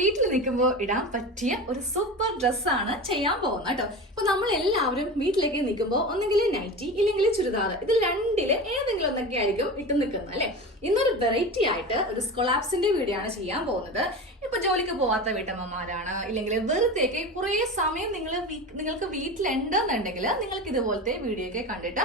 വീട്ടിൽ നിൽക്കുമ്പോൾ ഇടാൻ പറ്റിയ ഒരു സൂപ്പർ ഡ്രസ്സാണ് ചെയ്യാൻ പോകുന്നത് കേട്ടോ. ഇപ്പൊ നമ്മൾ എല്ലാവരും വീട്ടിലേക്ക് നിൽക്കുമ്പോൾ ഒന്നെങ്കിൽ നൈറ്റി ഇല്ലെങ്കിൽ ചുരിദാർ, ഇതിൽ രണ്ടില് ഏതെങ്കിലും ഒന്നൊക്കെ ആയിരിക്കും ഇട്ട് നിൽക്കുന്നത് അല്ലെ. ഇന്നൊരു വെറൈറ്റി ആയിട്ട് ഒരു സ്കൊളാപ്സിന്റെ വീഡിയോ ആണ് ചെയ്യാൻ പോകുന്നത്. ഇപ്പൊ ജോലിക്ക് പോവാത്ത വീട്ടമ്മമാരാണ്, ഇല്ലെങ്കിൽ വെറുതെയൊക്കെ കുറെ സമയം നിങ്ങൾക്ക് വീട്ടിലുണ്ടെന്നുണ്ടെങ്കിൽ നിങ്ങൾക്ക് ഇതുപോലത്തെ വീഡിയോ ഒക്കെ കണ്ടിട്ട്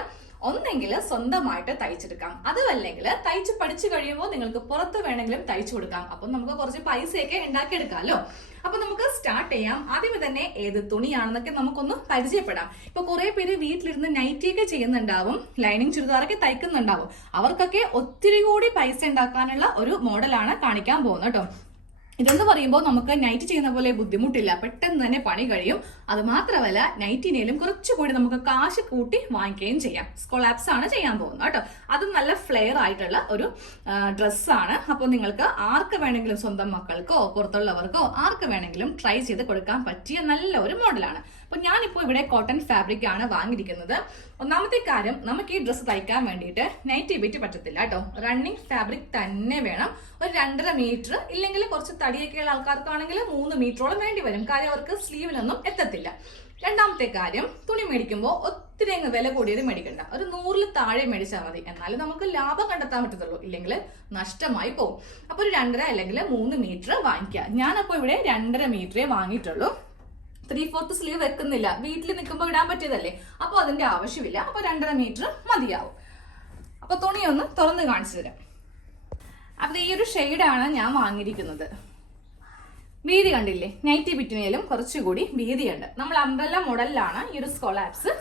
ഒന്നെങ്കിൽ സ്വന്തമായിട്ട് തയ്ച്ചെടുക്കാം, അതുമല്ലെങ്കിൽ തയ്ച്ച് പഠിച്ചു കഴിയുമ്പോൾ നിങ്ങൾക്ക് പുറത്ത് വേണമെങ്കിലും തയ്ച്ചു കൊടുക്കാം. അപ്പൊ നമുക്ക് കുറച്ച് പൈസയൊക്കെ ഉണ്ടാക്കിയെടുക്കാമല്ലോ. അപ്പൊ നമുക്ക് സ്റ്റാർട്ട് ചെയ്യാം. ആദ്യമേ തന്നെ ഏത് തുണിയാണെന്നൊക്കെ നമുക്കൊന്ന് പരിചയപ്പെടാം. ഇപ്പൊ കുറെ പേര് വീട്ടിലിരുന്ന് നൈറ്റിയൊക്കെ ചെയ്യുന്നുണ്ടാവും, ലൈനിങ് ചുരിദാറൊക്കെ തയ്ക്കുന്നുണ്ടാവും. അവർക്കൊക്കെ ഒത്തിരി കൂടി പൈസ ഉണ്ടാക്കാനുള്ള ഒരു മോഡലാണ് കാണിക്കാൻ പോകുന്നത് കേട്ടോ. ഇതെന്ന് പറയുമ്പോൾ നമുക്ക് നൈറ്റ് ചെയ്യുന്ന പോലെ ബുദ്ധിമുട്ടില്ല, പെട്ടെന്ന് തന്നെ പണി കഴിയും. അത് മാത്രമല്ല നൈറ്റിനേലും കുറച്ചുകൂടി നമുക്ക് കാശ് കൂട്ടി വാങ്ങിക്കുകയും ചെയ്യാം. സ്കൊളാപ്സ് ആണ് ചെയ്യാൻ പോകുന്നത് കേട്ടോ. അതും നല്ല ഫ്ലെയർ ആയിട്ടുള്ള ഒരു ഡ്രസ്സാണ്. അപ്പോൾ നിങ്ങൾക്ക് ആർക്ക് വേണമെങ്കിലും, സ്വന്തം മക്കൾക്കോ പുറത്തുള്ളവർക്കോ ആർക്ക് വേണമെങ്കിലും ട്രൈ ചെയ്ത് കൊടുക്കാൻ പറ്റിയ നല്ല ഒരു മോഡലാണ്. അപ്പൊ ഞാനിപ്പോൾ ഇവിടെ കോട്ടൺ ഫാബ്രിക് ആണ് വാങ്ങിയിരിക്കുന്നത്. ഒന്നാമത്തെ കാര്യം, നമുക്ക് ഈ ഡ്രസ്സ് തയ്ക്കാൻ വേണ്ടിയിട്ട് നൈറ്റി ബിറ്റ് പറ്റത്തില്ല കേട്ടോ. റണ്ണിങ് ഫാബ്രിക് തന്നെ വേണം. ഒരു 2.5 മീറ്റർ, ഇല്ലെങ്കിൽ കുറച്ച് തടിയൊക്കെയുള്ള ആൾക്കാർക്കാണെങ്കിൽ 3 മീറ്ററോളം വേണ്ടി വരും. കാര്യം അവർക്ക് സ്ലീവിലൊന്നും എത്തത്തില്ല. രണ്ടാമത്തെ കാര്യം, തുണി മേടിക്കുമ്പോൾ ഒത്തിരി അങ്ങ് വില കൂടിയത് മേടിക്കണ്ട. ഒരു 100 താഴെ മേടിച്ചാൽ മതി, എന്നാലും നമുക്ക് ലാഭം കണ്ടെത്താൻ പറ്റത്തുള്ളൂ, ഇല്ലെങ്കിൽ നഷ്ടമായി പോകും. അപ്പൊ ഒരു 2.5 അല്ലെങ്കിൽ 3 മീറ്റർ വാങ്ങിക്കുക. ഞാനപ്പോ ഇവിടെ 2.5 മീറ്ററേ വാങ്ങിയിട്ടുള്ളൂ. 3/4 സ്ലീവ് വെക്കുന്നില്ല, വീട്ടിൽ നിൽക്കുമ്പോൾ ഇടാൻ പറ്റിയതല്ലേ, അപ്പൊ അതിന്റെ ആവശ്യമില്ല. അപ്പൊ 2.5 മീറ്റർ മതിയാവും. അപ്പൊ തുണി ഒന്ന് തുറന്ന് കാണിച്ചു തരാം. അപ്പൊ ഈ ഒരു ഷെയ്ഡാണ് ഞാൻ വാങ്ങിയിരിക്കുന്നത്. വീതി കണ്ടില്ലേ, നൈറ്റി ബിറ്റിനേലും കുറച്ചുകൂടി വീതിയുണ്ട്. നമ്മൾ അംബ്രല്ല മോഡലിലാണ് ഈ ഒരു സ്കൊളാപ്സ്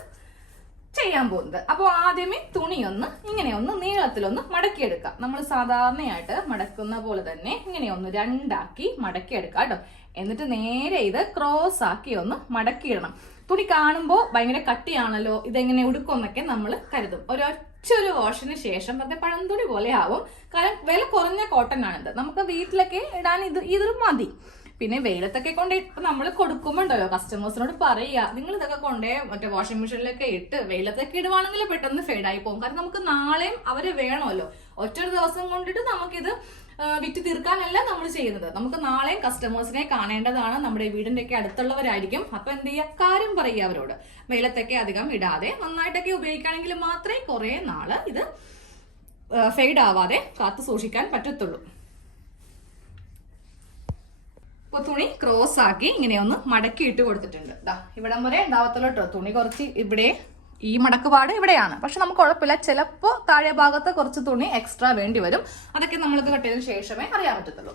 ചെയ്യാൻ പോകുന്നത്. അപ്പോൾ ആദ്യമേ തുണിയൊന്ന് ഇങ്ങനെയൊന്ന് നീളത്തിലൊന്ന് മടക്കിയെടുക്കാം. നമ്മൾ സാധാരണയായിട്ട് മടക്കുന്ന പോലെ തന്നെ ഇങ്ങനെയൊന്ന് 2 ആക്കി മടക്കിയെടുക്കാം കേട്ടോ. എന്നിട്ട് നേരെ ഇത് ക്രോസ് ആക്കി ഒന്ന് മടക്കിയിടണം. തുണി കാണുമ്പോൾ ഭയങ്കര കട്ടിയാണല്ലോ, ഇതെങ്ങനെ ഉടുക്കുമെന്നൊക്കെ നമ്മൾ കരുതും. ഒരു വാഷിന് ശേഷം അത് പഴംതുണി പോലെ ആവും. കാരണം വില കുറഞ്ഞ കോട്ടൺ ആണിത്. നമുക്ക് വീട്ടിലൊക്കെ ഇടാൻ ഇത് മതി. പിന്നെ വെയിലത്തൊക്കെ കൊണ്ട് നമ്മൾ കൊടുക്കുമ്പോണ്ടല്ലോ, കസ്റ്റമേഴ്സിനോട് പറയുക, നിങ്ങൾ ഇതൊക്കെ കൊണ്ടേ മറ്റേ വാഷിംഗ് മെഷീനിലൊക്കെ ഇട്ട് വെയിലത്തൊക്കെ ഇടുവാണെങ്കിൽ പെട്ടെന്ന് ഫെയ്ഡായി പോകും. കാരണം നമുക്ക് നാളെയും അവര് വേണമല്ലോ. ഒറ്റൊരു ദിവസം കൊണ്ടിട്ട് നമുക്കിത് വിറ്റ് തീർക്കാനല്ല നമ്മൾ ചെയ്യുന്നത്. നമുക്ക് നാളെയും കസ്റ്റമേഴ്സിനെ കാണേണ്ടതാണ്. നമ്മുടെ വീടിന്റെ ഒക്കെ അടുത്തുള്ളവരായിരിക്കും. അപ്പൊ എന്ത് ചെയ്യുക, കാര്യം പറയുക അവരോട്. വെയിലത്തൊക്കെ അധികം ഇടാതെ നന്നായിട്ടൊക്കെ ഉപയോഗിക്കുകയാണെങ്കിൽ മാത്രമേ കുറെ നാള് ഇത് ഫെയ്ഡ് ആവാതെ കാത്തു സൂക്ഷിക്കാൻ പറ്റത്തുള്ളൂ. ഇപ്പൊ തുണി ക്രോസ് ആക്കി ഇങ്ങനെ ഒന്ന് മടക്കി ഇട്ട് കൊടുത്തിട്ടുണ്ട്. ഇവിടം വരെ ഉണ്ടാവത്തുള്ളൂ കേട്ടോ. തുണി കുറച്ച് ഇവിടെ ഈ മടക്കുപാട് ഇവിടെയാണ്, പക്ഷെ നമുക്ക് കുഴപ്പമില്ല. ചിലപ്പോ താഴെ ഭാഗത്ത് കുറച്ച് തുണി എക്സ്ട്രാ വേണ്ടി വരും. അതൊക്കെ നമ്മളിത് കെട്ടിയതിനു ശേഷമേ അറിയാൻ പറ്റത്തുള്ളൂ.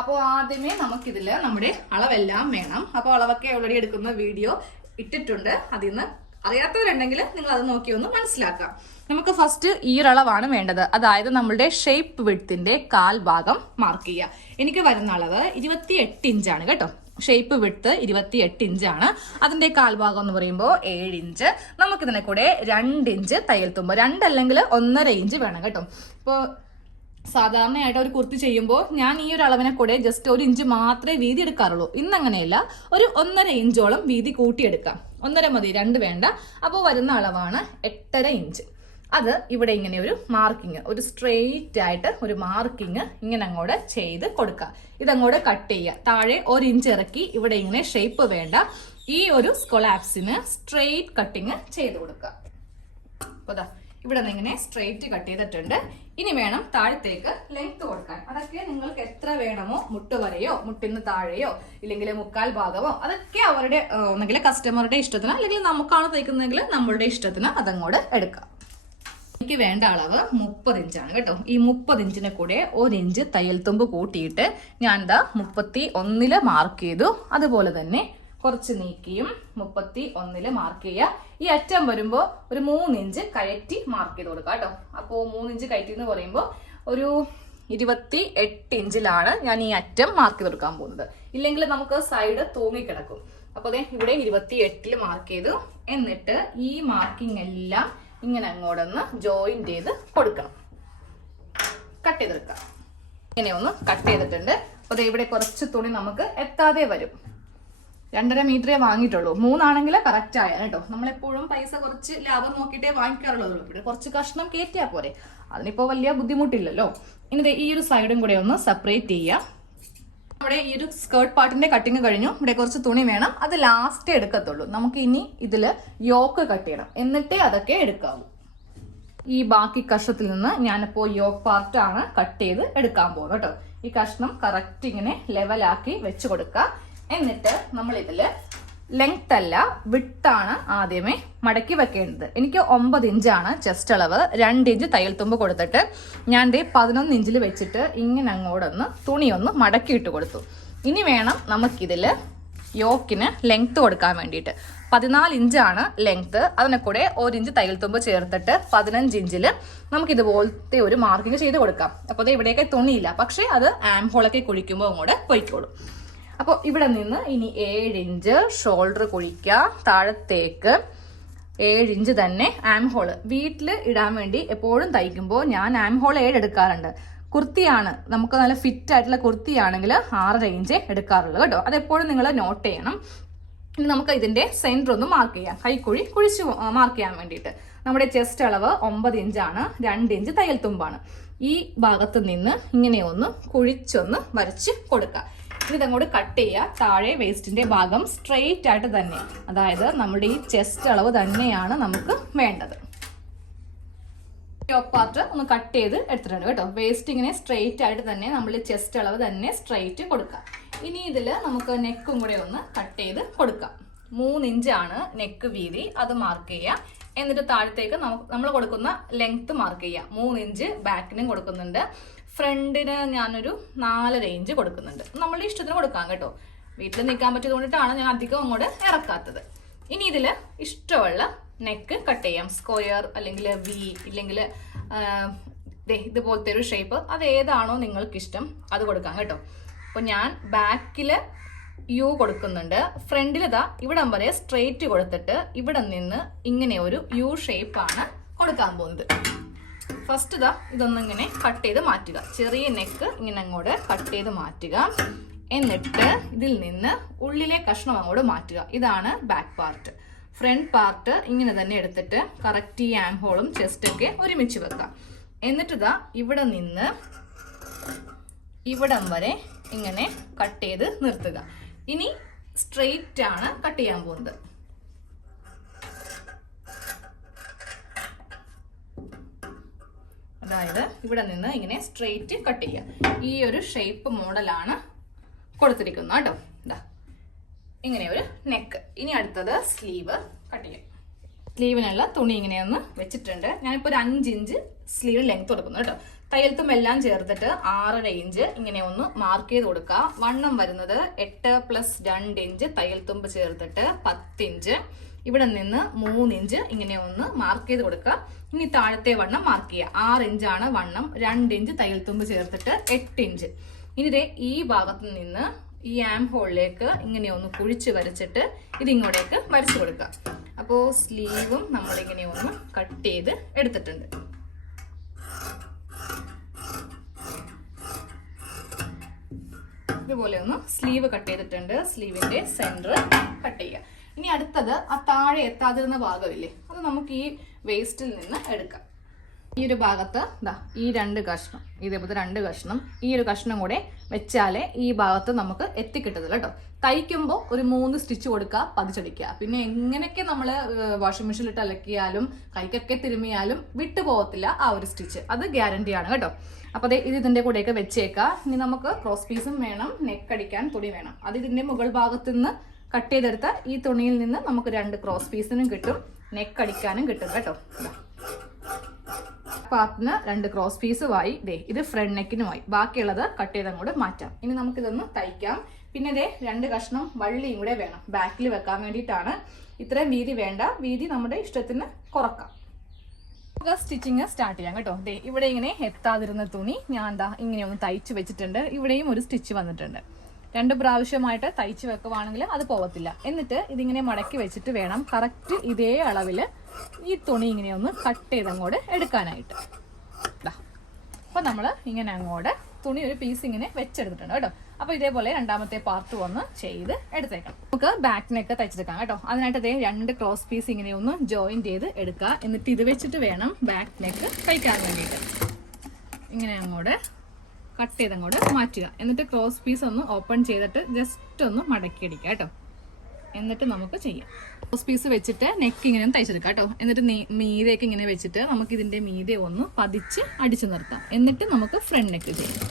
അപ്പോൾ ആദ്യമേ നമുക്കിതില് നമ്മുടെ അളവെല്ലാം വേണം. അപ്പോൾ അളവൊക്കെ ഓൾറെഡി എടുക്കുന്ന വീഡിയോ ഇട്ടിട്ടുണ്ട്. അതിൽ നിന്ന് അറിയാത്തവരുണ്ടെങ്കിൽ നിങ്ങൾ അത് നോക്കി ഒന്ന് മനസ്സിലാക്കാം. നമുക്ക് ഫസ്റ്റ് ഈ അളവാണ് വേണ്ടത്. അതായത് നമ്മളുടെ ഷേപ്പ് വിഡ്ത്തിന്റെ 1/4 ഭാഗം മാർക്ക് ചെയ്യുക. എനിക്ക് വരുന്ന അളവ് 28 ഇഞ്ചാണ് കേട്ടോ. ഷേപ്പ് വിഡ്ത്ത് 28 ഇഞ്ചാണ്. അതിന്റെ 1/4 ഭാഗം എന്ന് പറയുമ്പോൾ 7 ഇഞ്ച്. നമുക്കിതിനെ കൂടെ 2 ഇഞ്ച് തയ്യൽ തുമ്പ്, 2 അല്ലെങ്കിൽ 1.5 ഇഞ്ച് വേണം കേട്ടോ. ഇപ്പോൾ സാധാരണയായിട്ട് ഒരു കുർത്തി ചെയ്യുമ്പോൾ ഞാൻ ഈ ഒരു അളവിനെ കൂടെ ജസ്റ്റ് 1 ഇഞ്ച് മാത്രമേ വീതി എടുക്കാറുള്ളൂ. ഇന്നങ്ങനെയല്ല, ഒരു 1.5 ഇഞ്ചോളം വീതി കൂട്ടിയെടുക്കാം. 1.5 മതി, 2 വേണ്ട. അപ്പോൾ വരുന്ന അളവാണ് 8.5 ഇഞ്ച്. അത് ഇവിടെ ഇങ്ങനെ ഒരു മാർക്കിങ്, ഒരു സ്ട്രെയിറ്റ് ആയിട്ട് ഒരു മാർക്കിങ് ഇങ്ങനെ അങ്ങോട്ട് ചെയ്ത് കൊടുക്കുക. ഇതങ്ങോട്ട് കട്ട് ചെയ്യുക. താഴെ 1 ഇഞ്ച് ഇറക്കി ഇവിടെ ഇങ്ങനെ ഷേപ്പ് വേണ്ട. ഈ ഒരു സ്കൊളാപ്സിന് സ്ട്രെയിറ്റ് കട്ടിങ് ചെയ്ത് കൊടുക്കുക. അപ്പൊ ഇവിടെ നിന്ന് ഇങ്ങനെ സ്ട്രെയിറ്റ് കട്ട് ചെയ്തിട്ടുണ്ട്. ഇനി വേണം താഴത്തേക്ക് ലെങ്ത് കൊടുക്കാൻ. അതൊക്കെ നിങ്ങൾക്ക് എത്ര വേണമോ, മുട്ട് വരെയോ മുട്ടിന് താഴെയോ ഇല്ലെങ്കിൽ 1/4 ഭാഗമോ, അതൊക്കെ അവരുടെ ഒന്നെങ്കിൽ കസ്റ്റമറുടെ ഇഷ്ടത്തിന്, അല്ലെങ്കിൽ നമുക്കാണ് തയ്ക്കുന്നതെങ്കിൽ നമ്മളുടെ ഇഷ്ടത്തിന് അതങ്ങോട്ട് എടുക്കാം. എനിക്ക് വേണ്ട അളവ് 30 ഇഞ്ചാണ് കേട്ടോ. ഈ 30 ഇഞ്ചിനെ കൂടെ 1 ഇഞ്ച് തയ്യൽ തുമ്പ് കൂട്ടിയിട്ട് ഞാൻ 31 മാർക്ക് ചെയ്തു. അതുപോലെ തന്നെ കുറച്ച് നീക്കിയും 31 മാർക്ക് ചെയ്യുക. ഈ അറ്റം വരുമ്പോൾ ഒരു 3 ഇഞ്ച് കയറ്റി മാർക്ക് ചെയ്ത് കൊടുക്കുക കേട്ടോ. അപ്പോൾ 3 ഇഞ്ച് കയറ്റി എന്ന് പറയുമ്പോൾ ഒരു 28 ഇഞ്ചിലാണ് ഞാൻ ഈ അറ്റം മാർക്ക് ചെയ്ത് കൊടുക്കാൻ പോകുന്നത്. ഇല്ലെങ്കിൽ നമുക്ക് സൈഡ് തൂങ്ങിക്കിടക്കും. അപ്പോൾ ഇവിടെ 28 മാർക്ക് ചെയ്തു. എന്നിട്ട് ഈ മാർക്കിംഗ് എല്ലാം ഇങ്ങനെ അങ്ങോട്ടൊന്ന് ജോയിന്റ് ചെയ്ത് കൊടുക്കണം. കട്ട് ചെയ്തെടുക്കാം. ഇങ്ങനെ ഒന്ന് കട്ട് ചെയ്തിട്ടുണ്ട്. അപ്പോൾ ഇവിടെ കുറച്ച് തുണി നമുക്ക് എത്താതെ വരും. 2.5 മീറ്ററേ വാങ്ങിയിട്ടുള്ളൂ. 3 ആണെങ്കിൽ കറക്റ്റ് ആയ കേട്ടോ. നമ്മളെപ്പോഴും പൈസ കുറച്ച് ലാഭം നോക്കിയിട്ടേ വാങ്ങിക്കാറുള്ളൂ. ഇവിടെ കുറച്ച് കഷ്ണം കയറ്റിയാൽ പോരെ, അതിനിപ്പോൾ വലിയ ബുദ്ധിമുട്ടില്ലല്ലോ. ഇനി ഈ ഒരു സൈഡും കൂടെ ഒന്ന് സെപ്പറേറ്റ് ചെയ്യുക. നമ്മുടെ ഈ ഒരു സ്കേർട്ട് പാർട്ടിന്റെ കട്ടിങ് കഴിഞ്ഞു. ഇവിടെ കുറച്ച് തുണി വേണം, അത് ലാസ്റ്റേ എടുക്കത്തുള്ളൂ. നമുക്ക് ഇനി ഇതിൽ യോക്ക് കട്ട് ചെയ്യണം, എന്നിട്ടേ അതൊക്കെ എടുക്കാവൂ. ഈ ബാക്കി കഷ്ണത്തിൽ നിന്ന് ഞാനിപ്പോൾ യോക്ക് പാർട്ടാണ് കട്ട് ചെയ്ത് എടുക്കാൻ പോകുന്നത് കേട്ടോ. ഈ കഷ്ണം കറക്റ്റ് ഇങ്ങനെ ലെവലാക്കി വെച്ച് കൊടുക്കുക. എന്നിട്ട് നമ്മൾ ഇതില് ലെങ്ത് അല്ല വിട്ടാണ് ആദ്യമേ മടക്കി വെക്കേണ്ടത്. എനിക്ക് 9 ഇഞ്ചാണ് ചെസ്റ്റ് അളവ്. 2 ഇഞ്ച് തയ്യൽ തുമ്പ് കൊടുത്തിട്ട് ഞാൻ 11 ഇഞ്ചിൽ വെച്ചിട്ട് ഇങ്ങനെ അങ്ങോട്ടൊന്ന് തുണിയൊന്ന് മടക്കിയിട്ട് കൊടുത്തു. ഇനി വേണം നമുക്കിതിൽ യോക്കിന് ലെങ്ത് കൊടുക്കാൻ വേണ്ടിയിട്ട്. 14 ഇഞ്ചാണ് ലെങ്ത്. അതിനെ കൂടെ 1 ഇഞ്ച് തയ്യൽ തുമ്പ് ചേർത്തിട്ട് 15 ഇഞ്ചിൽ നമുക്കിതുപോലത്തെ ഒരു മാർക്കിങ് ചെയ്ത് കൊടുക്കാം. അപ്പോൾ അത് ഇവിടെയൊക്കെ തുണിയില്ല, പക്ഷേ അത് ആം ഹോളൊക്കെ കുഴിക്കുമ്പോൾ അങ്ങോട്ട് പൊയ്ക്കോളും. അപ്പോൾ ഇവിടെ നിന്ന് ഇനി 7 ഇഞ്ച് ഷോൾഡർ കുഴിക്കുക. താഴത്തേക്ക് 7 ഇഞ്ച് തന്നെ ആം ഹോള്. വീട്ടിൽ ഇടാൻ വേണ്ടി എപ്പോഴും തയ്ക്കുമ്പോൾ ഞാൻ ആം ഹോൾ 7 എടുക്കാറുണ്ട്. കുർത്തിയാണ്, നമുക്ക് നല്ല ഫിറ്റ് ആയിട്ടുള്ള കുർത്തിയാണെങ്കിൽ 6.5 ഇഞ്ച് എടുക്കാറുള്ളൂ കേട്ടോ. അതെപ്പോഴും നിങ്ങൾ നോട്ട് ചെയ്യണം. ഇനി നമുക്ക് ഇതിന്റെ സെന്റർ ഒന്ന് മാർക്ക് ചെയ്യാം, കൈക്കുഴി കുഴിച്ച് മാർക്ക് ചെയ്യാൻ വേണ്ടിയിട്ട്. നമ്മുടെ ചെസ്റ്റ് അളവ് 9 ഇഞ്ചാണ്, 2 ഇഞ്ച് തയ്യൽ തുമ്പാണ്. ഈ ഭാഗത്ത് നിന്ന് ഇങ്ങനെ ഒന്ന് കുഴിച്ചൊന്ന് വരച്ച് കൊടുക്കുക. ഇതങ്ങോട്ട് കട്ട് ചെയ്യുക. താഴെ വേസ്റ്റിന്റെ ഭാഗം സ്ട്രെയിറ്റ് ആയിട്ട് തന്നെ, അതായത് നമ്മുടെ ഈ ചെസ്റ്റ് അളവ് തന്നെയാണ് നമുക്ക് വേണ്ടത്. ടോപ്പ് പാർട്ട് ഒന്ന് കട്ട് ചെയ്ത് എടുത്തിട്ടുണ്ട് കേട്ടോ. വേസ്റ്റ് ഇങ്ങനെ സ്ട്രെയിറ്റ് ആയിട്ട് തന്നെ നമ്മൾ ചെസ്റ്റ് അളവ് തന്നെ സ്ട്രെയിറ്റ് കൊടുക്കാം. ഇനി ഇതിൽ നമുക്ക് നെക്കും കൂടെ ഒന്ന് കട്ട് ചെയ്ത് കൊടുക്കാം. 3 ഇഞ്ചാണ് നെക്ക് വീതി, അത് മാർക്ക് ചെയ്യുക. എന്നിട്ട് താഴത്തേക്ക് നമ്മൾ കൊടുക്കുന്ന ലെങ്ത് മാർക്ക് ചെയ്യുക. 3 ഇഞ്ച് ബാക്കിനും കൊടുക്കുന്നുണ്ട്. ഫ്രണ്ടിന് ഞാനൊരു 4.5 ഇഞ്ച് കൊടുക്കുന്നുണ്ട്. നമ്മളുടെ ഇഷ്ടത്തിന് കൊടുക്കാം കേട്ടോ. വീട്ടിൽ നിൽക്കാൻ പറ്റിയത് കൊണ്ടിട്ടാണ് ഞാൻ അധികം അങ്ങോട്ട് ഇറക്കാത്തത്. ഇനി ഇതിൽ ഇഷ്ടമുള്ള നെക്ക് കട്ട് ചെയ്യാം. സ്ക്വയർ അല്ലെങ്കിൽ വി ഇല്ലെങ്കിൽ ഇതുപോലത്തെ ഒരു ഷേപ്പ്, അത് ഏതാണോ നിങ്ങൾക്ക് ഇഷ്ടം അത് കൊടുക്കാം കേട്ടോ. അപ്പോൾ ഞാൻ ബാക്കിൽ യു കൊടുക്കുന്നുണ്ട്. ഫ്രണ്ടിൽ ഇതാ ഇവിടം വരെ സ്ട്രെയിറ്റ് കൊടുത്തിട്ട് ഇവിടെ നിന്ന് ഇങ്ങനെ ഒരു യു ഷേപ്പാണ് കൊടുക്കാൻ പോകുന്നത്. ഫസ്റ്റ് ഇതാ ഇതൊന്നിങ്ങനെ കട്ട് ചെയ്ത് മാറ്റുക. ചെറിയ നെക്ക് ഇങ്ങനെ അങ്ങോട്ട് കട്ട് ചെയ്ത് മാറ്റുക. എന്നിട്ട് ഇതിൽ നിന്ന് ഉള്ളിലെ കഷ്ണം അങ്ങോട്ട് മാറ്റുക. ഇതാണ് ബാക്ക് പാർട്ട്. ഫ്രണ്ട് പാർട്ട് ഇങ്ങനെ തന്നെ എടുത്തിട്ട് കറക്റ്റ് ഈ ആം ഹോളും ചെസ്റ്റൊക്കെ ഒരുമിച്ച് വെക്കാം. എന്നിട്ട് ഇതാ ഇവിടെ നിന്ന് ഇവിടം വരെ ഇങ്ങനെ കട്ട് ചെയ്ത് നിർത്തുക. ഇനി സ്ട്രെയിറ്റ് ആണ് കട്ട് ചെയ്യാൻ പോകുന്നത്. അതായത് ഇവിടെ നിന്ന് ഇങ്ങനെ സ്ട്രെയിറ്റ് കട്ട് ചെയ്യുക. ഈ ഒരു ഷേപ്പ് മോഡലാണ് കൊടുത്തിരിക്കുന്നത് കേട്ടോ. ഇതാ ഇങ്ങനെ ഒരു നെക്ക്. ഇനി അടുത്തത് സ്ലീവ് കട്ട് ചെയ്യാം. സ്ലീവിനുള്ള തുണി ഇങ്ങനെയൊന്ന് വെച്ചിട്ടുണ്ട്. ഞാനിപ്പോൾ ഒരു 5 ഇഞ്ച് സ്ലീവ് ലെങ്ത് കൊടുക്കുന്നു കേട്ടോ. തയ്യൽത്തും എല്ലാം ചേർത്തിട്ട് 6.5 ഇഞ്ച് ഇങ്ങനെ ഒന്ന് മാർക്ക് ചെയ്ത് കൊടുക്കുക. വണ്ണം വരുന്നത് 8 + 2 ഇഞ്ച് തയ്യൽത്തുമ്പ് ചേർത്തിട്ട് 10 ഇഞ്ച്. ഇവിടെ നിന്ന് 3 ഇഞ്ച് ഇങ്ങനെ ഒന്ന് മാർക്ക് ചെയ്ത് കൊടുക്കുക. ഇനി താഴത്തെ വണ്ണം മാർക്ക് ചെയ്യുക. 6 ഇഞ്ചാണ് വണ്ണം, 2 ഇഞ്ച് തയ്യൽത്തുമ്പ് ചേർത്തിട്ട് 8 ഇഞ്ച്. ഇനി ഈ ഭാഗത്ത് നിന്ന് ഈ ആം ഹോളിലേക്ക് ഇങ്ങനെ ഒന്ന് കുഴിച്ച് വരച്ചിട്ട് ഇതിങ്ങോട്ടേക്ക് വരച്ചു കൊടുക്കുക. അപ്പോൾ സ്ലീവും നമ്മളിങ്ങനെ ഒന്ന് കട്ട് ചെയ്ത് എടുത്തിട്ടുണ്ട്. ഇതുപോലെ ഒന്ന് സ്ലീവ് കട്ട് ചെയ്തിട്ടുണ്ട്. സ്ലീവിന്റെ സെന്റർ കട്ട് ചെയ്യുക. ഇനി അടുത്തത് ആ താഴെ എത്താതിരുന്ന ഭാഗമില്ലേ, അത് നമുക്ക് ഈ വേസ്റ്റിൽ നിന്ന് എടുക്കാം. ഈ ഒരു ഭാഗത്ത് ഇതാ ഈ 2 കഷ്ണം, ഇതേപോലത്തെ 2 കഷ്ണം, ഈ ഒരു കഷ്ണം കൂടെ വെച്ചാലേ ഈ ഭാഗത്ത് നമുക്ക് എത്തിക്കിട്ടത്തില്ല കേട്ടോ. തയ്ക്കുമ്പോൾ ഒരു 3 സ്റ്റിച്ച് കൊടുക്കുക, പതിച്ചടിക്കുക. പിന്നെ എങ്ങനെയൊക്കെ നമ്മൾ വാഷിംഗ് മെഷീനിലിട്ട് അലക്കിയാലും കൈക്കൊക്കെ തിരുമിയാലും വിട്ടു പോകത്തില്ല ആ ഒരു സ്റ്റിച്ച്, അത് ഗ്യാരണ്ടിയാണ് കേട്ടോ. അപ്പോൾ അതെ ഇത് ഇതിൻ്റെ കൂടെയൊക്കെ വെച്ചേക്കുക. ഇനി നമുക്ക് ക്രോസ് പീസും വേണം, നെക്ക് അടിക്കാൻ തുണി വേണം. അത് ഇതിൻ്റെ മുകൾ ഭാഗത്ത് നിന്ന് കട്ട് ചെയ്തെടുത്ത ഈ തുണിയിൽ നിന്ന് നമുക്ക് 2 ക്രോസ് പീസിനും കിട്ടും, നെക്ക് അടിക്കാനും കിട്ടും കേട്ടോ. പാർട്ടിന് 2 ക്രോസ് പീസുമായി, ഇത് ഫ്രണ്ട് നെക്കിനുമായി. ബാക്കിയുള്ളത് കട്ട് ചെയ്ത് അങ്ങോട്ട് മാറ്റാം. ഇനി നമുക്കിതൊന്ന് തയ്ക്കാം. പിന്നെ 2 കഷ്ണം വള്ളിയും കൂടെ വേണം ബാക്കിൽ വെക്കാൻ വേണ്ടിയിട്ടാണ്. ഇത്രയും വീതി വേണ്ട, വീതി നമ്മുടെ ഇഷ്ടത്തിന് കുറക്കാം. സ്റ്റിച്ചിങ് സ്റ്റാർട്ട് ചെയ്യാം കേട്ടോ. ഇവിടെ ഇങ്ങനെ എത്താതിരുന്ന തുണി ഞാൻ ഇങ്ങനെ ഒന്ന് തയ്ച്ചു വെച്ചിട്ടുണ്ട്. ഇവിടെയും ഒരു സ്റ്റിച്ച് വന്നിട്ടുണ്ട്. 2 പ്രാവശ്യമായിട്ട് തയ്ച്ചു വെക്കുവാണെങ്കിൽ അത് പോകത്തില്ല. എന്നിട്ട് ഇതിങ്ങനെ മടക്കി വെച്ചിട്ട് വേണം കറക്റ്റ് ഇതേ അളവിൽ ഈ തുണി ഇങ്ങനെ ഒന്ന് കട്ട് ചെയ്തങ്ങോട്ട് എടുക്കാനായിട്ട്. അപ്പോൾ നമ്മൾ ഇങ്ങനെ അങ്ങോട്ട് തുണി ഒരു പീസ് ഇങ്ങനെ വെച്ചെടുത്തിട്ടുണ്ട് കേട്ടോ. അപ്പോൾ ഇതേപോലെ രണ്ടാമത്തെ പാർട്ട് ഒന്ന് ചെയ്ത് എടുത്തേക്കാം. നമുക്ക് ബാക്ക് നെക്ക് തയ്ച്ചെടുക്കാം കേട്ടോ. അതിനായിട്ട് 2 ക്രോസ് പീസ് ഇങ്ങനെ ഒന്ന് ജോയിൻ ചെയ്ത് എടുക്കുക. എന്നിട്ട് ഇത് വെച്ചിട്ട് വേണം ബാക്ക് നെക്ക് തയ്ക്കാൻ വേണ്ടിയിട്ട്. ഇങ്ങനെ അങ്ങോട്ട് കട്ട് ചെയ്ത് അങ്ങോട്ട് മാറ്റുക. എന്നിട്ട് ക്രോസ് പീസ് ഒന്ന് ഓപ്പൺ ചെയ്തിട്ട് ജസ്റ്റ് ഒന്ന് മടക്കി അടിക്കുക കേട്ടോ. എന്നിട്ട് നമുക്ക് ചെയ്യാം. ക്രോസ് പീസ് വെച്ചിട്ട് നെക്ക് ഇങ്ങനെ തയ്ച്ചെടുക്കാം കേട്ടോ. എന്നിട്ട് മീതയൊക്കെ ഇങ്ങനെ വെച്ചിട്ട് നമുക്ക് ഇതിന്റെ മീതെ ഒന്ന് പതിച്ച് അടിച്ചു നിർത്താം. എന്നിട്ട് നമുക്ക് ഫ്രണ്ട് നെക്ക് ചെയ്യാം.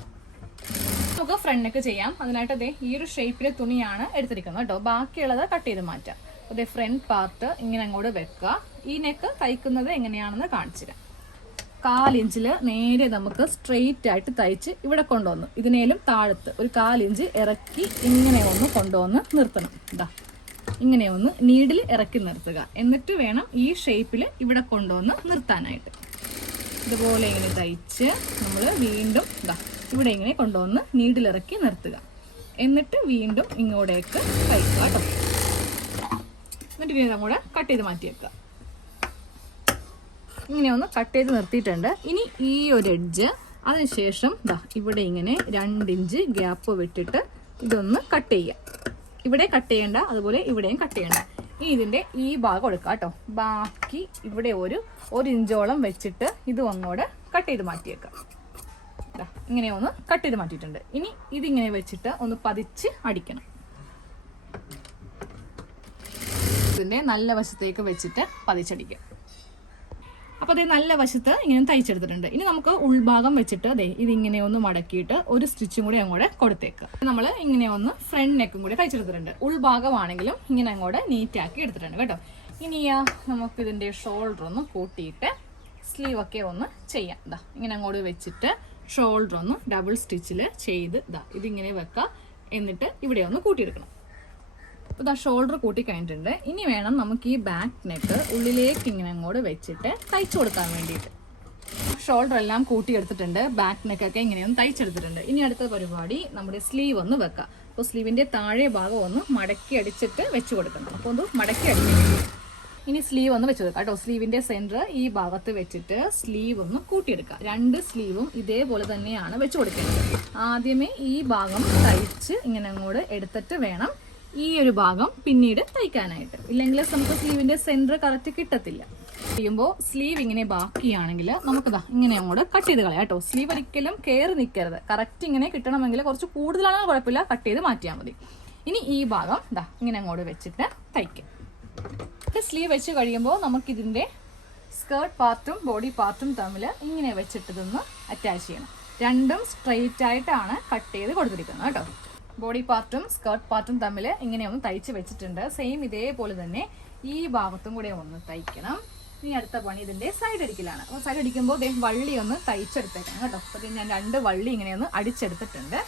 നമുക്ക് ഫ്രണ്ട് നെക്ക് ചെയ്യാം. അതിനായിട്ട് അതേ ഈ ഒരു ഷേപ്പിലെ തുണിയാണ് എടുത്തിരിക്കുന്നത് കേട്ടോ. ബാക്കിയുള്ളത് കട്ട് ചെയ്ത് മാറ്റാം. അതേ ഫ്രണ്ട് പാർട്ട് ഇങ്ങനെ അങ്ങോട്ട് വെക്കുക. ഈ നെക്ക് തയ്ക്കുന്നത് എങ്ങനെയാണെന്ന് കാണിച്ചു തരാം. 1/4 ഇഞ്ചിൽ നേരെ നമുക്ക് സ്ട്രെയിറ്റ് ആയിട്ട് തയ്ച്ച് ഇവിടെ കൊണ്ടുവന്നു ഇതിനേലും താഴത്ത് ഒരു 1/4 ഇഞ്ച് ഇറക്കി ഇങ്ങനെ ഒന്ന് കൊണ്ടുവന്ന് നിർത്തണം. ഇതാ ഇങ്ങനെ ഒന്ന് നീഡിൽ ഇറക്കി നിർത്തുക. എന്നിട്ട് വേണം ഈ ഷേപ്പിൽ ഇവിടെ കൊണ്ടുവന്ന് നിർത്താനായിട്ട്. ഇതുപോലെ ഇങ്ങനെ തയ്ച്ച് നമ്മൾ വീണ്ടും ഇതാ ഇവിടെ ഇങ്ങനെ കൊണ്ടുവന്ന് നീഡിൽ ഇറക്കി നിർത്തുക. എന്നിട്ട് വീണ്ടും ഇങ്ങോട്ടേക്ക് തയ്ക്കുക കേട്ടോ. എന്നിട്ട് ഇനി കൂടെ കട്ട് ചെയ്ത് മാറ്റി വെക്കുക. ഇങ്ങനെ ഒന്ന് കട്ട് ചെയ്ത് നിർത്തിയിട്ടുണ്ട്. ഇനി ഈ ഒരു എഡ്ജ് അതിനുശേഷം ദാ ഇവിടെ ഇങ്ങനെ 2 ഇഞ്ച് ഗ്യാപ്പ് വിട്ടിട്ട് ഇതൊന്ന് കട്ട് ചെയ്യുക. ഇവിടെ കട്ട് ചെയ്യണ്ട, അതുപോലെ ഇവിടെയും കട്ട് ചെയ്യണ്ട. ഇനി ഇതിന്റെ ഈ ഭാഗം എടുക്കാം കേട്ടോ. ബാക്കി ഇവിടെ ഒരു ഇഞ്ചോളം വെച്ചിട്ട് ഇതും അങ്ങോട്ട് കട്ട് ചെയ്ത് മാറ്റിയേക്കാം. ഇങ്ങനെ ഒന്ന് കട്ട് ചെയ്ത് മാറ്റിയിട്ടുണ്ട്. ഇനി ഇതിങ്ങനെ വെച്ചിട്ട് ഒന്ന് പതിച്ച് അടിക്കണം. ഇതിന്റെ നല്ല വശത്തേക്ക് വെച്ചിട്ട് പതിച്ചടിക്കാം. അപ്പോൾ അതേ നല്ല വശത്ത് ഇങ്ങനെ തയ്ച്ചെടുത്തിട്ടുണ്ട്. ഇനി നമുക്ക് ഉൾഭാഗം വെച്ചിട്ട് അതെ ഇതിങ്ങനെ ഒന്ന് മടക്കിയിട്ട് ഒരു സ്റ്റിച്ചും കൂടി അങ്ങോട്ട് കൊടുത്തേക്ക്. നമ്മൾ ഇങ്ങനെ ഒന്ന് ഫ്രണ്ട് നെക്കും കൂടി തയ്ച്ചെടുത്തിട്ടുണ്ട്. ഉൾഭാഗമാണെങ്കിലും ഇങ്ങനെ അങ്ങോട്ട് നീറ്റാക്കി എടുത്തിട്ടുണ്ട് കേട്ടോ. ഇനി നമുക്ക് ഇതിന്റെ ഷോൾഡർ ഒന്ന് കൂട്ടിയിട്ട് സ്ലീവ് ഒക്കെ ഒന്ന് ചെയ്യാം. ഇതാ ഇങ്ങനെ അങ്ങോട്ട് വെച്ചിട്ട് ഷോൾഡർ ഒന്ന് ഡബിൾ സ്റ്റിച്ചിൽ ചെയ്ത് ഇതാ ഇതിങ്ങനെ വെക്കുക. എന്നിട്ട് ഇവിടെ ഒന്ന് കൂട്ടിയെടുക്കണം. ഇതാ ഷോൾഡർ കൂട്ടി കഴിഞ്ഞിട്ടുണ്ട്. ഇനി വേണം നമുക്ക് ഈ ബാക്ക് നെക്ക് ഉള്ളിലേക്ക് ഇങ്ങനെ അങ്ങോട്ട് വെച്ചിട്ട് തയ്ച്ചു കൊടുക്കാൻ വേണ്ടിയിട്ട്. ഷോൾഡർ എല്ലാം കൂട്ടിയെടുത്തിട്ടുണ്ട്. ബാക്ക് നെക്കൊക്കെ ഇങ്ങനെയൊന്ന് തയ്ച്ചെടുത്തിട്ടുണ്ട്. ഇനി അടുത്ത പരിപാടി നമ്മുടെ സ്ലീവ് ഒന്ന് വെക്കാം. അപ്പോൾ സ്ലീവിന്റെ താഴെ ഭാഗം ഒന്ന് മടക്കി അടിച്ചിട്ട് വെച്ച് കൊടുക്കണം. അപ്പോൾ ഒന്ന് മടക്കി അടിക്കണം. ഇനി സ്ലീവ് ഒന്ന് വെച്ച് കൊടുക്കാം കേട്ടോ. സ്ലീവിന്റെ സെന്റർ ഈ ഭാഗത്ത് വെച്ചിട്ട് സ്ലീവ് ഒന്ന് കൂട്ടിയെടുക്കുക. 2 സ്ലീവും ഇതേപോലെ തന്നെയാണ് വെച്ച് കൊടുക്കേണ്ടത്. ആദ്യമേ ഈ ഭാഗം തയ്ച്ച് ഇങ്ങനെ അങ്ങോട്ട് എടുത്തിട്ട് വേണം ഈ ഒരു ഭാഗം പിന്നീട് തയ്ക്കാനായിട്ട്. ഇല്ലെങ്കിൽ നമുക്ക് സ്ലീവിന്റെ സെന്റർ കറക്റ്റ് കിട്ടത്തില്ല. ചെയ്യുമ്പോൾ സ്ലീവ് ഇങ്ങനെ ബാക്കിയാണെങ്കിൽ നമുക്കിതാ ഇങ്ങനെ അങ്ങോട്ട് കട്ട് ചെയ്ത് കളയാം കേട്ടോ. സ്ലീവ് ഒരിക്കലും കയറി നിൽക്കരുത്. കറക്റ്റ് ഇങ്ങനെ കിട്ടണമെങ്കിൽ കുറച്ച് കൂടുതലാണെങ്കിൽ കുഴപ്പമില്ല, കട്ട് ചെയ്ത് മാറ്റിയാൽ മതി. ഇനി ഈ ഭാഗം ഇതാ ഇങ്ങനെ അങ്ങോട്ട് വെച്ചിട്ട് തയ്ക്കാം. സ്ലീവ് വെച്ച് കഴിയുമ്പോൾ നമുക്കിതിന്റെ സ്കേർട്ട് പാർട്ടും ബോഡി പാർട്ടും തമ്മിൽ ഇങ്ങനെ വെച്ചിട്ട് ഇതൊന്ന് അറ്റാച്ച് ചെയ്യണം. രണ്ടും സ്ട്രെയിറ്റ് ആയിട്ടാണ് കട്ട് ചെയ്ത് കൊടുത്തിരിക്കുന്നത് കേട്ടോ. ബോഡി പാർട്ടും സ്കേർട്ട് പാർട്ടും തമ്മിൽ ഇങ്ങനെ ഒന്ന് തയ്ച്ച് വെച്ചിട്ടുണ്ട്. സെയിം ഇതേപോലെ തന്നെ ഈ ഭാഗത്തും കൂടെ ഒന്ന് തയ്ക്കണം. ഇനി അടുത്ത പണി ഇതിന്റെ സൈഡ് അടിക്കലാണ്. അപ്പോൾ സൈഡ് അടിക്കുമ്പോൾ വള്ളി ഒന്ന് തയ്ച്ചെടുത്തേക്കണം കേട്ടോ. അപ്പോൾ ഞാൻ 2 വള്ളി ഇങ്ങനെ ഒന്ന് അടിച്ചെടുത്തിട്ടുണ്ട്.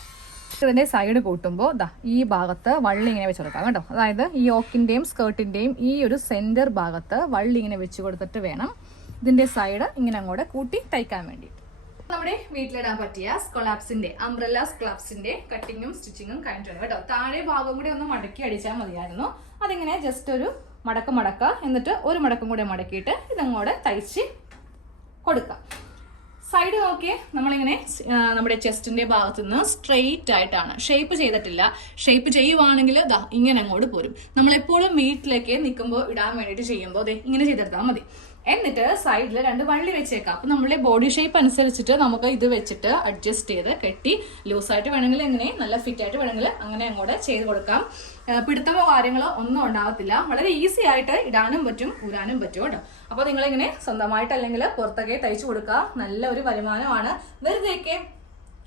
ഇതിന്റെ സൈഡ് കൂട്ടുമ്പോൾ ദാ ഈ ഭാഗത്ത് വള്ളി ഇങ്ങനെ വെച്ച് കൊടുക്കാം കേട്ടോ. അതായത് ഈ യോക്കിന്റെയും സ്കേർട്ടിന്റെയും ഈ ഒരു സെന്റർ ഭാഗത്ത് വള്ളി ഇങ്ങനെ വെച്ച് കൊടുത്തിട്ട് വേണം ഇതിന്റെ സൈഡ് ഇങ്ങനെ അങ്ങോട്ട് കൂട്ടി തയ്ക്കാൻ വേണ്ടിയിട്ട്. നമ്മുടെ വീട്ടിലിടാൻ പറ്റിയ സ്കൊളാപ്സിന്റെ അംബ്രല്ല സ്കൊളാപ്സിന്റെ കട്ടിങ്ങും സ്റ്റിച്ചിങ്ങും കഴിഞ്ഞിട്ടുണ്ട് കേട്ടോ. താഴെ ഭാഗം കൂടി ഒന്ന് മടക്കി അടിച്ചാൽ മതിയായിരുന്നു. അതിങ്ങനെ ജസ്റ്റ് ഒരു മടക്ക എന്നിട്ട് ഒരു മടക്കം കൂടെ മടക്കിയിട്ട് ഇതങ്ങോട്ട് തയ്ച്ച് കൊടുക്കാം. സൈഡ് നോക്കിയേ നമ്മളിങ്ങനെ നമ്മുടെ ചെസ്റ്റിന്റെ ഭാഗത്ത് നിന്ന് സ്ട്രെയിറ്റ് ആയിട്ടാണ്, ഷേപ്പ് ചെയ്തിട്ടില്ല. ഷേപ്പ് ചെയ്യുവാണെങ്കിൽ ദാ ഇങ്ങനെ അങ്ങോട്ട് പോരും. നമ്മളെപ്പോഴും വീട്ടിലേക്ക് നിൽക്കുമ്പോൾ ഇടാൻ വേണ്ടിയിട്ട് ചെയ്യുമ്പോൾ ഇങ്ങനെ ചെയ്തെടുത്താൽ മതി. എന്നിട്ട് സൈഡിൽ 2 വള്ളി വെച്ചേക്കാം. അപ്പൊ നമ്മളെ ബോഡി ഷേപ്പ് അനുസരിച്ചിട്ട് നമുക്ക് ഇത് വെച്ചിട്ട് അഡ്ജസ്റ്റ് ചെയ്ത് കെട്ടി ലൂസായിട്ട് വേണമെങ്കിൽ എങ്ങനെ നല്ല ഫിറ്റ് ആയിട്ട് വേണമെങ്കിൽ അങ്ങനെ അങ്ങോട്ട് ചെയ്ത് കൊടുക്കാം. പിടുത്തമോ കാര്യങ്ങളോ ഒന്നും ഉണ്ടാവത്തില്ല. വളരെ ഈസി ആയിട്ട് ഇടാനും പറ്റും, ഊരാനും പറ്റും കേട്ടോ. അപ്പൊ നിങ്ങളിങ്ങനെ സ്വന്തമായിട്ട് അല്ലെങ്കിൽ പുറത്തൊക്കെ തയ്ച്ചു കൊടുക്കുക. നല്ല ഒരു വരുമാനമാണ്. വെറുതെയൊക്കെ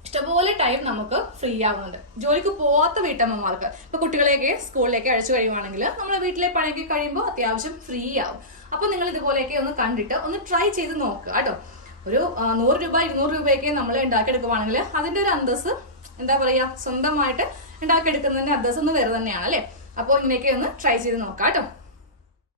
ഇഷ്ടംപോലെ ടൈം നമുക്ക് ഫ്രീ ആവുന്നുണ്ട്. ജോലിക്ക് പോവാത്ത വീട്ടമ്മമാർക്ക് ഇപ്പൊ കുട്ടികളെയൊക്കെ സ്കൂളിലേക്ക് അയച്ചു കഴിയുവാണെങ്കിൽ നമ്മളെ വീട്ടിലെ പണിയൊക്കെ കഴിയുമ്പോൾ അത്യാവശ്യം ഫ്രീ ആവും. അപ്പൊ നിങ്ങൾ ഇതുപോലെയൊക്കെ ഒന്ന് കണ്ടിട്ട് ഒന്ന് ട്രൈ ചെയ്ത് നോക്കുക കേട്ടോ. ഒരു 100 രൂപ 200 രൂപയൊക്കെ നമ്മൾ ഉണ്ടാക്കിയെടുക്കുവാണെങ്കിൽ അതിന്റെ ഒരു അന്തസ് എന്താ പറയാ, സ്വന്തമായിട്ട് ഉണ്ടാക്കിയെടുക്കുന്നതിന്റെ അന്തസ് ഒന്ന് വേറെ തന്നെയാണ് അല്ലെ. അപ്പോൾ ഇങ്ങനെയൊക്കെ ഒന്ന് ട്രൈ ചെയ്ത് നോക്കാം കേട്ടോ.